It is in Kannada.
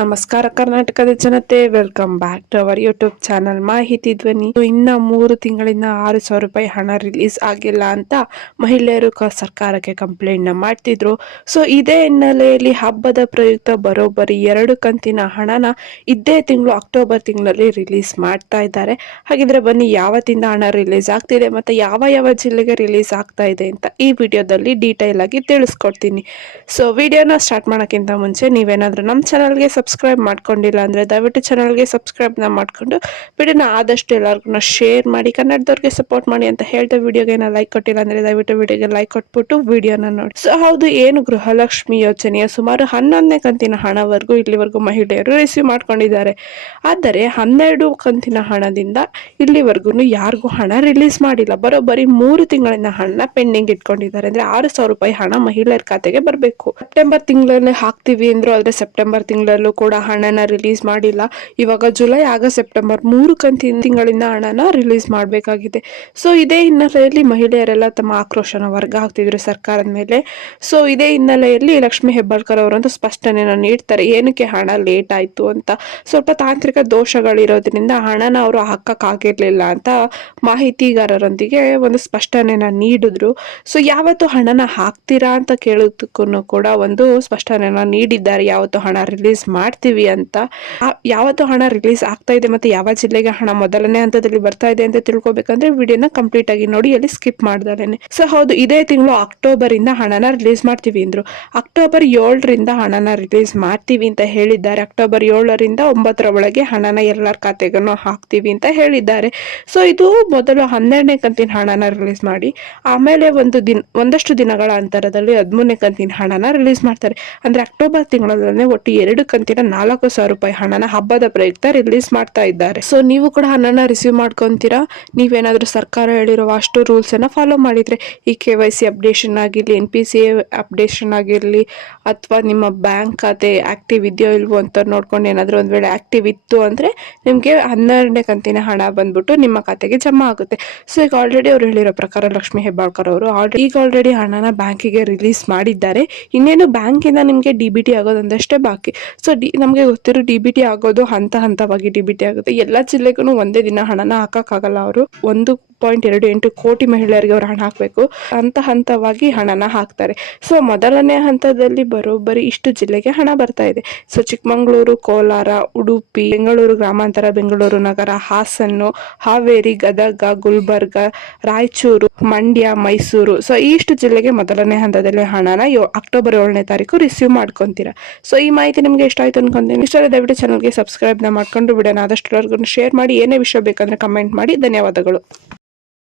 ನಮಸ್ಕಾರ ಕರ್ನಾಟಕದ ಜನತೆ, welcome back to our YouTube channel ಮಾಹಿತಿ ಧ್ವನಿ. ಇನ್ನ 3 ತಿಂಗಳಿಂದ 6,000 ರೂಪಾಯಿ ಹಣ ರಿಲೀಸ್ ಆಗಿಲ್ಲ ಅಂತ ಮಹಿಳೆಯರು ಸರ್ಕಾರಕ್ಕೆ ಕಂಪ್ಲೇಂಟ್ ಮಾಡ್ತಿದ್ರು. ಸೊ ಇದೇ ಹಿನ್ನೆಲೆಯಲ್ಲಿ ಹಬ್ಬದ ಪ್ರಯುಕ್ತ ಬರೋಬ್ಬರಿ 2 ಕಂತಿನ ಹಣನ ಇದೇ ತಿಂಗಳು ಅಕ್ಟೋಬರ್ ತಿಂಗಳಲ್ಲಿ ರಿಲೀಸ್ ಮಾಡ್ತಾ ಇದ್ದಾರೆ. ಹಾಗಿದ್ರೆ ಬನ್ನಿ, ಯಾವತ್ತಿಂದ ಹಣ ರಿಲೀಸ್ ಆಗ್ತಿದೆ ಮತ್ತೆ ಯಾವ ಜಿಲ್ಲೆಗೆ ರಿಲೀಸ್ ಆಗ್ತಾ ಇದೆ ಅಂತ ಈ ವಿಡಿಯೋದಲ್ಲಿ ಡೀಟೇಲ್ ಆಗಿ ತಿಳಿಸ್ಕೊಡ್ತೀನಿ. ಸೊ ವಿಡಿಯೋನ ಸ್ಟಾರ್ಟ್ ಮಾಡೋಕ್ಕಿಂತ ಮುಂಚೆ ನೀವೇನಾದ್ರೂ ನಮ್ಮ ಚಾನಲ್ಗೆ ಸಬ್ಸ್ಕ್ರೈಬ್ ಮಾಡ್ಕೊಂಡಿಲ್ಲ ಅಂದ್ರೆ ದಯವಿಟ್ಟು ಚಾನಲ್ಗೆ ಸಬ್ಸ್ಕ್ರೈಬ್ ಮಾಡ್ಕೊಂಡು ವಿಡಿಯೋನ ಆದಷ್ಟು ಎಲ್ಲರಿಗೂ ಶೇರ್ ಮಾಡಿ, ಕನ್ನಡದವ್ರಿಗೆ ಸಪೋರ್ಟ್ ಮಾಡಿ ಅಂತ ಹೇಳ್ತಾ ವಿಡಿಯೋಗೆ ಲೈಕ್ ಕೊಟ್ಟಿಲ್ಲ ಅಂದ್ರೆ ದಯವಿಟ್ಟು ವಿಡಿಯೋಗೆ ಲೈಕ್ ಕೊಟ್ಬಿಟ್ಟು ವಿಡಿಯೋನ ನೋಡಿ. ಸೊ ಹೌದು, ಏನು ಗೃಹಲಕ್ಷ್ಮಿ ಯೋಜನೆಯ ಸುಮಾರು 11ನೇ ಕಂತಿನ ಹಣವರೆಗೂ ಇಲ್ಲಿವರೆಗೂ ಮಹಿಳೆಯರು ರಿಸೀವ್ ಮಾಡ್ಕೊಂಡಿದ್ದಾರೆ. ಆದರೆ 12 ಕಂತಿನ ಹಣದಿಂದ ಇಲ್ಲಿವರೆಗೂ ಯಾರಿಗೂ ಹಣ ರಿಲೀಸ್ ಮಾಡಿಲ್ಲ. ಬರೋಬ್ಬರಿ 3 ತಿಂಗಳಿನ ಹಣ ಪೆಂಡಿಂಗ್ ಇಟ್ಕೊಂಡಿದ್ದಾರೆ. ಅಂದ್ರೆ 6,000 ರೂಪಾಯಿ ಹಣ ಮಹಿಳೆಯರ ಖಾತೆಗೆ ಬರಬೇಕು. ಸೆಪ್ಟೆಂಬರ್ ತಿಂಗಳಲ್ಲಿ ಹಾಕ್ತಿವಿ ಅಂದ್ರು, ಆದ್ರೆ ಸೆಪ್ಟೆಂಬರ್ ತಿಂಗಳಲ್ಲೂ ಕೂಡ ಹಣನ ರಿಲೀಸ್ ಮಾಡಿಲ್ಲ. ಇವಾಗ ಜುಲೈ, ಆಗಸ್ಟ್, ಸೆಪ್ಟೆಂಬರ್ 3 ತಿಂಗಳಿಂದ ಹಣನ ರಿಲೀಸ್ ಮಾಡಬೇಕಾಗಿದೆ. ಸೊ ಇದೇ ಹಿನ್ನೆಲೆಯಲ್ಲಿ ಮಹಿಳೆಯರೆಲ್ಲ ತಮ್ಮ ಆಕ್ರೋಶನ ವರ್ಗ ಹಾಕ್ತಿದ್ರು ಸರ್ಕಾರದ ಮೇಲೆ. ಸೊ ಇದೇ ಹಿನ್ನೆಲೆಯಲ್ಲಿ ಲಕ್ಷ್ಮಿ ಹೆಬ್ಬಾಳ್ಕರ್ ಅವರಂತೂ ಸ್ಪಷ್ಟನೆನ ನೀಡ್ತಾರೆ, ಏನಕ್ಕೆ ಹಣ ಲೇಟ್ ಆಯ್ತು ಅಂತ. ಸ್ವಲ್ಪ ತಾಂತ್ರಿಕ ದೋಷಗಳಿರೋದ್ರಿಂದ ಹಣನ ಅವರು ಹಾಕಕ್ಕಾಗಿರ್ಲಿಲ್ಲ ಅಂತ ಮಾಹಿತಿಗಾರರೊಂದಿಗೆ ಒಂದು ಸ್ಪಷ್ಟನೆನ ನೀಡಿದ್ರು. ಸೊ ಯಾವತ್ತು ಹಣನ ಹಾಕ್ತೀರಾ ಅಂತ ಕೇಳೋದಕ್ಕೂ ಕೂಡ ಒಂದು ಸ್ಪಷ್ಟನೆನ ನೀಡಿದ್ದಾರೆ, ಯಾವತ್ತು ಹಣ ರಿಲೀಸ್ ಮಾಡ್ತೀವಿ ಅಂತ. ಯಾವತ್ತು ಹಣ ರಿಲೀಸ್ ಆಗ್ತಾ ಇದೆ ಮತ್ತೆ ಯಾವ ಜಿಲ್ಲೆಗೆ ಹಣ ಮೊದಲನೇ ಹಂತದಲ್ಲಿ ಬರ್ತಾ ಇದೆ ಅಂತ ತಿಳ್ಕೊಬೇಕಂದ್ರೆ ವಿಡಿಯೋನ ಕಂಪ್ಲೀಟ್ ಆಗಿ ನೋಡಿ, ಅಲ್ಲಿ ಸ್ಕಿಪ್ ಮಾಡ್ದಾರೇನೆ. ಸೊ ಹೌದು, ಇದೇ ತಿಂಗಳು ಅಕ್ಟೋಬರ್ ಇಂದ ಹಣನ ರಿಲೀಸ್ ಮಾಡ್ತೀವಿ ಅಂದ್ರು. ಅಕ್ಟೋಬರ್ 7ರಿಂದ ಹಣನ ರಿಲೀಸ್ ಮಾಡ್ತೀವಿ ಅಂತ ಹೇಳಿದ್ದಾರೆ. ಅಕ್ಟೋಬರ್ 7ರಿಂದ 9ರ ಒಳಗೆ ಹಣನ ಎಲ್ಲರ ಖಾತೆಗೂ ಹಾಕ್ತೀವಿ ಅಂತ ಹೇಳಿದ್ದಾರೆ. ಸೊ ಇದು ಮೊದಲು 12ನೇ ಕಂತಿನ ಹಣನ ರಿಲೀಸ್ ಮಾಡಿ ಆಮೇಲೆ ಒಂದಷ್ಟು ದಿನಗಳ ಅಂತರದಲ್ಲಿ 13ನೇ ಕಂತಿನ ಹಣನ ರಿಲೀಸ್ ಮಾಡ್ತಾರೆ. ಅಂದ್ರೆ ಅಕ್ಟೋಬರ್ ತಿಂಗಳಲ್ಲಿ ಒಟ್ಟು 2 ಕಂತಿನ 4,000 ರೂಪಾಯಿ ಹಣನ ಹಬ್ಬದ ಪ್ರಯುಕ್ತ ರಿಲೀಸ್ ಮಾಡ್ತಾ ಇದ್ದಾರೆ. ಸೊ ನೀವು ಕೂಡ ಹಣನ ರಿಸೀವ್ ಮಾಡ್ಕೊಂತೀರಾ. ನೀವೇನಾದ್ರೂ ಸರ್ಕಾರ ಹೇಳಿರೋ ಅಷ್ಟು ರೂಲ್ಸ್ ಅನ್ನ ಫಾಲೋ ಮಾಡಿದ್ರೆ, ಈ KYC ಅಪ್ಡೇಷನ್ ಆಗಿರ್ಲಿ, NPCA ಅಪ್ಡೇಷನ್ ಆಗಿರ್ಲಿ, ಅಥವಾ ನಿಮ್ಮ ಬ್ಯಾಂಕ್ ಖಾತೆ ಆಕ್ಟಿವ್ ಇದೆಯೋ ಇಲ್ವೋ ಅಂತ ನೋಡ್ಕೊಂಡು ಏನಾದ್ರೂ ಒಂದ್ ವೇಳೆ ಆಕ್ಟಿವ್ ಇತ್ತು ಅಂದ್ರೆ ನಿಮ್ಗೆ 12ನೇ ಕಂತಿನ ಹಣ ಬಂದ್ಬಿಟ್ಟು ನಿಮ್ಮ ಖಾತೆಗೆ ಜಮಾ ಆಗುತ್ತೆ. ಸೊ ಈಗ ಆಲ್ರೆಡಿ ಅವ್ರು ಹೇಳಿರೋ ಪ್ರಕಾರ ಲಕ್ಷ್ಮಿ ಹೆಬ್ಬಾಳ್ಕರ್ ಅವರು ಆಲ್ರೆಡಿ ಹಣನ ಬ್ಯಾಂಕಿಗೆ ರಿಲೀಸ್ ಮಾಡಿದ್ದಾರೆ. ಇನ್ನೇನು ಬ್ಯಾಂಕಿಂದ ನಿಮ್ಗೆ DBT ಆಗೋದೊಂದಷ್ಟೇ ಬಾಕಿ. ಸೊ ನಮ್ಗೆ ಗೊತ್ತಿರೋ DBT ಆಗೋದು ಹಂತವಾಗಿ DBT ಆಗುತ್ತೆ. ಎಲ್ಲಾ ಜಿಲ್ಲೆಗೂ ಒಂದೇ ದಿನ ಹಣನ ಹಾಕಕ್ಕಾಗಲ್ಲ. ಅವರು 1.28 ಕೋಟಿ ಮಹಿಳೆಯರಿಗೆ ಅವ್ರು ಹಣ ಹಾಕ್ಬೇಕು. ಹಂತವಾಗಿ ಹಣನ ಹಾಕ್ತಾರೆ. ಸೊ ಮೊದಲನೇ ಹಂತದಲ್ಲಿ ಬರೋಬ್ಬರಿ ಇಷ್ಟು ಜಿಲ್ಲೆಗೆ ಹಣ ಬರ್ತಾ ಇದೆ. ಸೊ ಚಿಕ್ಕಮಗಳೂರು, ಕೋಲಾರ, ಉಡುಪಿ, ಬೆಂಗಳೂರು ಗ್ರಾಮಾಂತರ, ಬೆಂಗಳೂರು ನಗರ, ಹಾಸನ್ನು, ಹಾವೇರಿ, ಗದಗ, ಗುಲ್ಬರ್ಗ, ರಾಯಚೂರು, ಮಂಡ್ಯ, ಮೈಸೂರು. ಸೊ ಇಷ್ಟು ಜಿಲ್ಲೆಗೆ ಮೊದಲನೇ ಹಂತದಲ್ಲಿ ಹಣನ ಅಕ್ಟೋಬರ್ 7ನೇ ತಾರೀಕು ರಿಸೀವ್ ಮಾಡ್ಕೊಂತೀರಾ. ಸೊ ಈ ಮಾಹಿತಿ ನಿಮ್ಗೆ ಇಷ್ಟ ಆಯ್ತು ಅನ್ಕೊಂತೀನಿ. ಇಷ್ಟ ದಯವಿಟ್ಟು ಚಾನಲ್ಗೆ ಸಬ್ಸ್ಕ್ರೈಬ್ ಮಾಡ್ಕೊಂಡು ವಿಡಿಯೋನ ಆದಷ್ಟು ಶೇರ್ ಮಾಡಿ. ಏನೇ ವಿಷಯ ಬೇಕಂದ್ರೆ ಕಮೆಂಟ್ ಮಾಡಿ. ಧನ್ಯವಾದಗಳು.